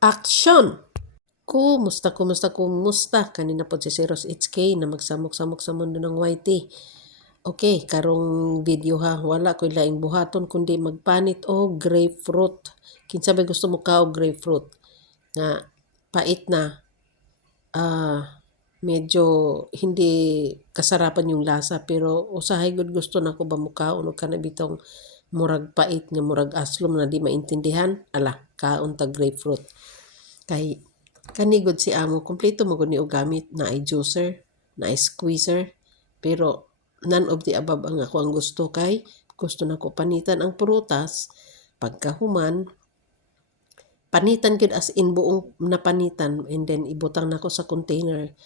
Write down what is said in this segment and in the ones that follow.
Action! Kumusta, kumusta, kumusta? Kanina po si Zeros HK na magsamok-samok sa mundo ng YT. Okay, karong video ha, wala ko laing buhaton kundi magpanit o grapefruit. Kinsa ba gusto mo ka o grapefruit? Nga, pait na. Ah, medyo hindi kasarapan yung lasa pero usahay gud gusto na ko ba mukaon og kana bitong murag pait nga murag aslom na di maintindihan ala kaon ta grapefruit. Kay kanigod si amo kompleto mo gud ni og gamit. Na ay juicer na ay squeezer pero none of the above ang ako ang gusto. Kay gusto na ko panitan ang prutas pagkahuman. Panitan gud as in buong napanitan and then ibutang nako sa container.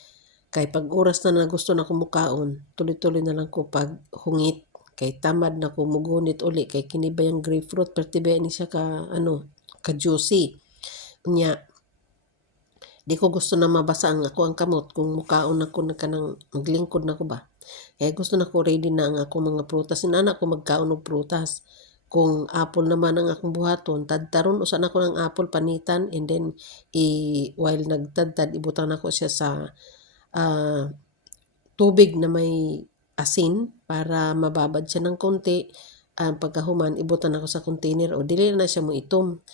Kay pag oras na na gusto na ko mukaon tuloy-tuloy na lang ko pag hungit kay tamad na ko mugunit uli kay kini ba yung grapefruit pertibe ni siya ka ano ka juicy nya di ko gusto na mabasa ang ako ang kamot. Kung mukaon ako na kanang maglingkod na ko ba. Kaya gusto na ko ready na ang ako mga prutas. Inana ko magkaon og prutas. Kung apple naman ang akong buhaton tadtaron. Usan ako ng apple panitan and then i while nagtadtad ibutang nako siya sa ah, tubig na may asin para mababad siya ng konti. Ang pagkahuman ibutan ako sa container o dili na siya mo itom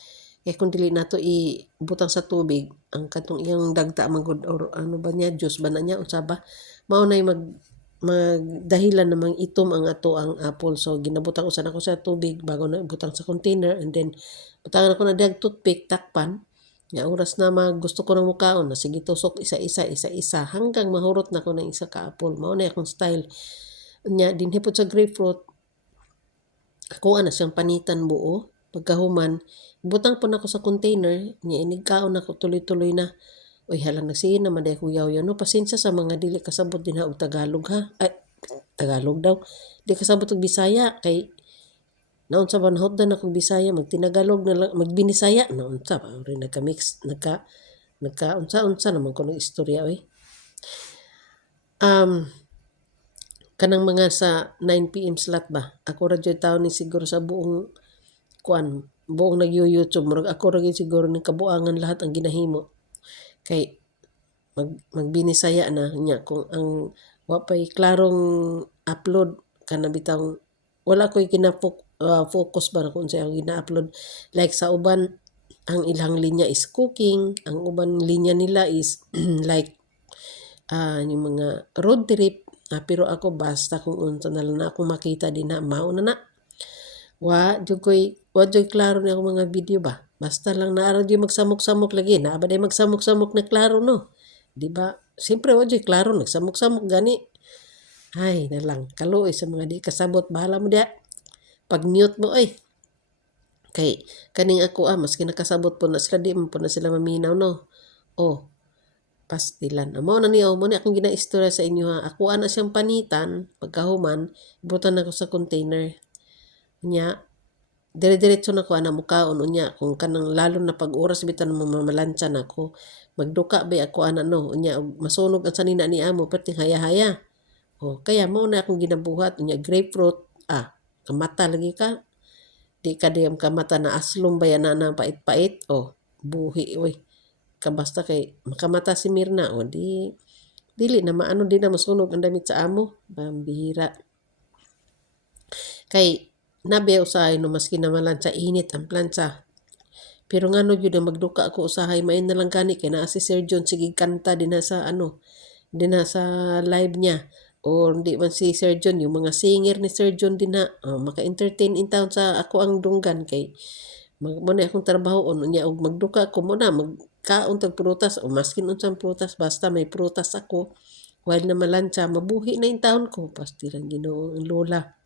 eh kung dili nato ibutang sa tubig ang katong iyang dagta magud or ano ba niya juice ba na niya unsa ba mao nay mag magdahilan namang itom ang ato ang apple. So ginabutang usan ako sa tubig bago na ibutang sa container and then butangan ako na diag toothpick takpan. Nga oras na mag gusto ko ng mukaon na sige tusok isa-isa isa-isa hanggang mahurot na ko ng isa ka apple. Mao na akong style. Nya dinhi pod sa grapefruit ako ana siyang panitan buo pagkahuman butang po nako sa container nya inigkaon ako tuloy-tuloy na Uy, halang nagsihin naman dahil kuyaw yan. No, pasensya sa mga dili kasabot din ha og Tagalog ha. Ay, Tagalog daw. Di kasabot og Bisaya. Kay, naon sa banhot na akong Bisaya, magtinagalog na lang, magbinisaya. Naon sa, rin nagka-mix, nagka, nagka, unsa, unsa naman ko ng istorya, oy. Um, kanang mga sa 9pm slot ba? Ako radyo tao ni siguro sa buong, kuan, buong nag-YouTube. Murag ako radyo siguro ng kabuangan lahat ang ginahimo. Kay mag, magbinisaya na niya kung ang wapay klarong upload kana bitang wala ko'y kinafok uh, focus ba na kung sa gina-upload. Like sa uban ang ilang linya is cooking ang uban linya nila is like uh, yung mga road trip. Uh, pero ako basta kung unsa na lang na akong makita din na mao na na. Wa jud ko'y wa jud klaro ni ako mga video ba Basta lang naaraw di magsamok-samok lagi. Naaba day magsamok-samok na klaro no. Di ba? Siyempre wa klaro nagsamok-samok gani. Ay, na lang. Kaluoy sa mga di kasabot. Bahala mo dia. Pag mute mo ay. Kay kaning ako ah maski nakasabot po na sila di mo po na sila maminaw no. Oh. Pastilan. Amo na niyo mo ni akong ginaistorya sa inyo ha. Ako ana siyang panitan pagkahuman ibutan ako sa container. Nya dire-diretso na ko ana mukaon unya kung kanang lalo na pag oras bitan mo mamalansya na ko magduka ba ako ana no? Unya masunog ang sanina ni amo perting haya-haya. O kaya mo na akong ginabuhat unya grapefruit ah kamata lagi ka. Di ka diyam kamata na aslom ba yan na na pait-pait? O buhi oy kabasta kay makamata si Mirna o di dili na maano di na masunog ang damit sa amo. Bambira kay nabe usahay no maski naman sa init ang plansa. Pero nga no yun magduka ako usahay main na lang gani kay na si Sir John sige kanta din sa ano din sa live niya o hindi man si Sir John yung mga singer ni Sir John din na oh, maka-entertain in town sa ako ang dunggan kay mag mo na akong trabaho on niya og magduka ko mo na magkaon tag prutas o maskin unsang prutas basta may prutas ako while na malantsa mabuhi na in town ko pasti lang Ginoo ang lola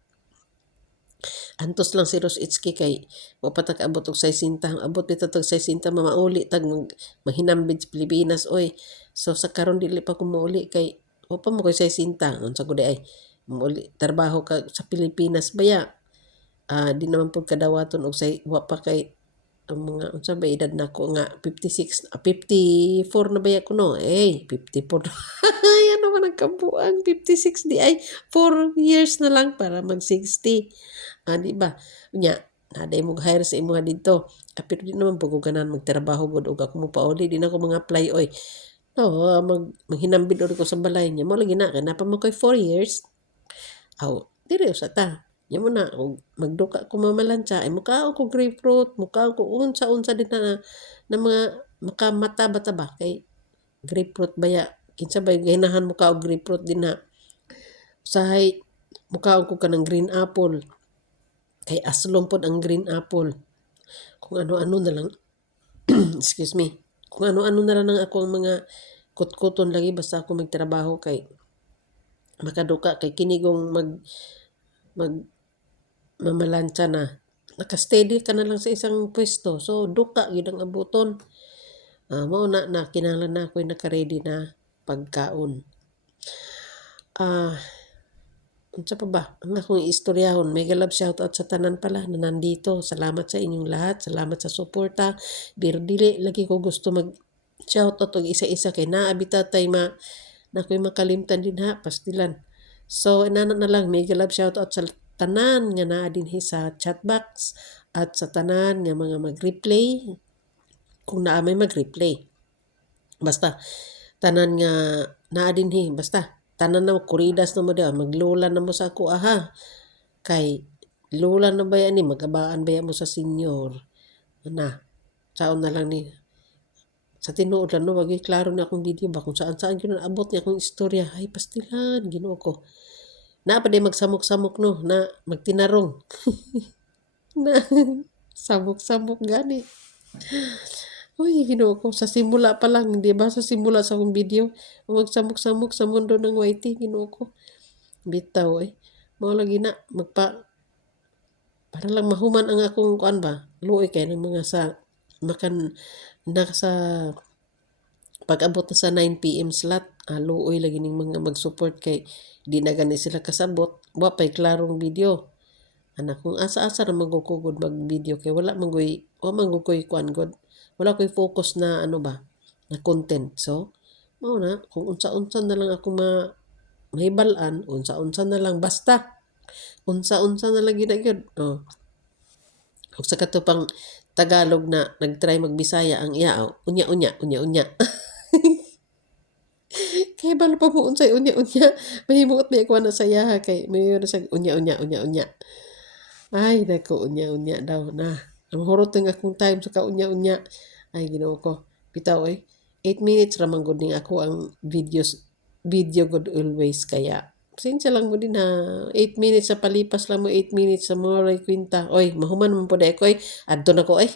Antos lang si Ros Itski kay mapatak abot og 60 abot bitaw tag 60 mamauli tag mag, mahinambid sa Pilipinas oy. So sa karon dili pa ko mauli kay o mo koy 60 unsa ko ay mauli trabaho ka sa Pilipinas baya. Ah di naman pud kadawaton og say wa pa kay ang mga unsa ba edad nako nga? 56 ah, 54 na baya ko no? Eh 54 yan naman ang kabuang 56 di ay 4 years na lang para mag 60 ah di ba? Nya naday mo hire sa imo nga dito apil di naman ko ganan magtrabaho gud og ako mo pauli di na ako mga apply oy. No ah, mag manghinambid uri ko sa balay niya. Mo lagi na kay napa mo koy 4 years? Aw diri sa ta nya mo na magduka ko mamalansya ay mukha ko grapefruit mukha ko unsa unsa din na na mga makamata bata ba kay grapefruit baya kinsa ba ginahan mo ka og grapefruit din na? Usahay mukha ko kanang green apple. Kay aslong pod ang green apple. Kung ano-ano na lang. Excuse me. Kung ano-ano na lang ang ako ang mga kutkuton lagi basta ako magtrabaho kay makaduka kay kinigong mag mag mamalansya na. Nakasteady ka na lang sa isang pwesto. So duka yun ang abuton. Ah, mao na na kinahanglan na ako naka-ready na pagkaon. Ah unsa pa ba? Ang akong istoryahon mega love shoutout sa tanan pala na nandito. Salamat sa inyong lahat. Salamat sa suporta. Pero dili lagi ko gusto mag shoutout og isa-isa kay naabita tay ma na ko'y makalimtan din ha pastilan. So inana na lang. Mega love shoutout sa tanan nga naa dinhi sa chat box at sa tanan nga mga mag-replay kung naa may mag-replay. Basta tanan nga naa dinhi basta tanan na kuridas na mo diha maglula na mo sa ako aha. Kay lula na ba yan ni? Magabaan ba mo sa senior? Na saon na lang ni. Sa tinuod lang no wag klaro na akong video ba? Kung saan saan gyud abot ni akong istorya. Ay pastilan Ginoo ko na pa magsamok-samok no na magtinarong na samok-samok gani Uy, ginoo ko. Sa simula pa lang, di ba? Sa simula sa akong video, magsamok-samok sa mundo ng YT, ginoo ko. Bitaw, eh. Mao lagi na, magpa, para lang mahuman ang akong kuan ba? Luoy kay ng mga sa, makan, na sa, pag-abot na sa 9pm slot, ah, luoy lagi ning mga mag-support kay di na gani sila kasabot. Wa pa'y klarong video. Anak, kung asa-asa na magkukugod mag-video kay wala manggoy, wala manggoy kuan god wala ko'y focus na ano ba, na content. So, mao na, kung unsa-unsa na lang ako ma mahibalan, unsa-unsa na lang, basta, unsa-unsa na lang ginagyod. Oh. Kung sa katupang Tagalog na nagtry magbisaya ang iya, unya-unya, unya-unya. kay balo pa mo unsay unya-unya, mahimot ba ako na saya kay mayor sa unya-unya, unya-unya. Ay, nako, unya-unya daw na. Ang horot ng akong time sa kaunya-unya. Ay, ginoo ko. Bitaw eh. 8 minutes ramang gud ning ako ang videos video good always kaya Pasensya lang mo din ha. 8 minutes sa palipas lang mo 8 minutes sa Moray Quinta. Oy, mahuman mo po dahil ko eh. Adto na ko eh.